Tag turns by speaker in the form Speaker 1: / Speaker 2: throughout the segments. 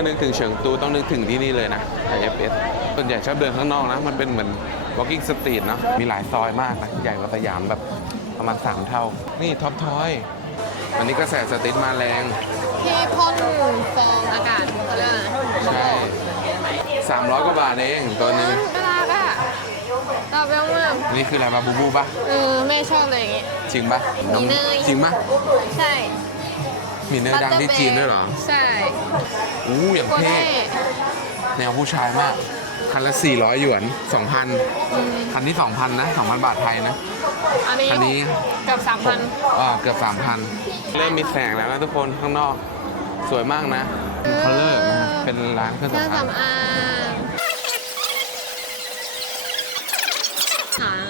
Speaker 1: านึกถึงเฉิงตูต้องนึกถึงที่นี่เลยนะ IFS ส่วนใหญ่ชอบเดินข้างนอกนะ มันเป็นเหมือน walking street เนาะมีหลายซอยมากนะ ใหญ่กว่าสยามแบบประมาณ 3 เท่า นี่ท็อปทอย อันนี้กระแสสติ๊ดมาแรง
Speaker 2: ที่พ่นฟองอากาศเขาเรียกอะไร
Speaker 1: ใช่300กว่าบาทเองตัวหนึง
Speaker 2: น่ารักอะตอบยังมาก
Speaker 1: นี่คืออะไรบาบูบูปะ
Speaker 2: เออแม่ชอบอะไรอย่างงี้
Speaker 1: จริงปะ
Speaker 2: มีเนย
Speaker 1: จริงปะ
Speaker 2: ใช่
Speaker 1: มีเนยดังที่จีนด้วยเหรอ
Speaker 2: ใช่
Speaker 1: อู้อย่าง
Speaker 2: โคตร
Speaker 1: เท่
Speaker 2: เท่
Speaker 1: แนวผู้ชายมาก คันละ 400 หยวน 2,000คันนี้ 2,000 นะ 2,000 บาทไทยนะ
Speaker 2: อันนี้
Speaker 1: อันนี้
Speaker 2: เกับสามพัน
Speaker 1: อ่าเกือบ 3,000 เริ่มมีแสงแล้วนะทุกคนข้างนอก สวยมากนะเป็นคอลเลอร์นะเป็นร้านเครื่อง
Speaker 2: เครื่อง
Speaker 1: สำอาง
Speaker 2: สำอางหาง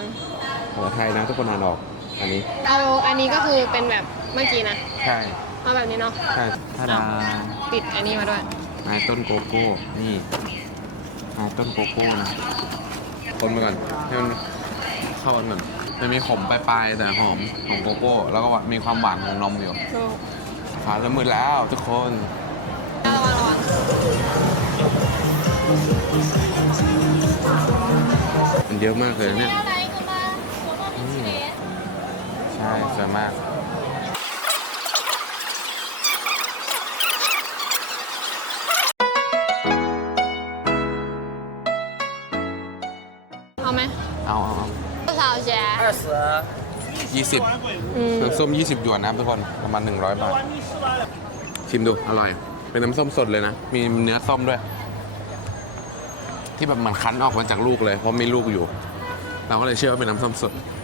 Speaker 1: หัวไทยนะทุกคนอ่านออก อันนี้
Speaker 2: เอาอันนี้ก็คือเป็นแบบเมื่อกี้นะ
Speaker 1: ใช่
Speaker 2: เอาแบบนี้เนาะ
Speaker 1: ใช่ท่าดา
Speaker 2: ติดอันนี้มาด้วย
Speaker 1: ไม้ต้นโกโก้ นี่ไม้ต้นโกโก้นะ คนไปก่อนให้มันเข้ากันก่อนมันมีขมปลายๆแต่หอมของโกโก้ แล้วก็มีความหวานของนมอยู่ฟ้าเริ่มมืดแล้วทุกคน
Speaker 2: ระวังระวัง
Speaker 1: มันเยอะมากเลยนะเนี่ยอืมใช่สวยมาก
Speaker 2: เอาไหม
Speaker 1: เอาเอาเอา
Speaker 2: 多少钱？
Speaker 3: 二十，
Speaker 1: ยี่สิบ
Speaker 2: อืม
Speaker 1: น้ำส้ม 20หยวนนะทุกคน ประมาณ 100 บาท ชิมดู อร่อย เป็นน้ำส้มสดเลยนะ มีเนื้อส้มด้วย ที่แบบมันคั้นออกมาจากลูกเลย เพราะมีลูกอยู่ เราก็เลยเชื่อว่าเป็นน้ำส้มสด
Speaker 2: อ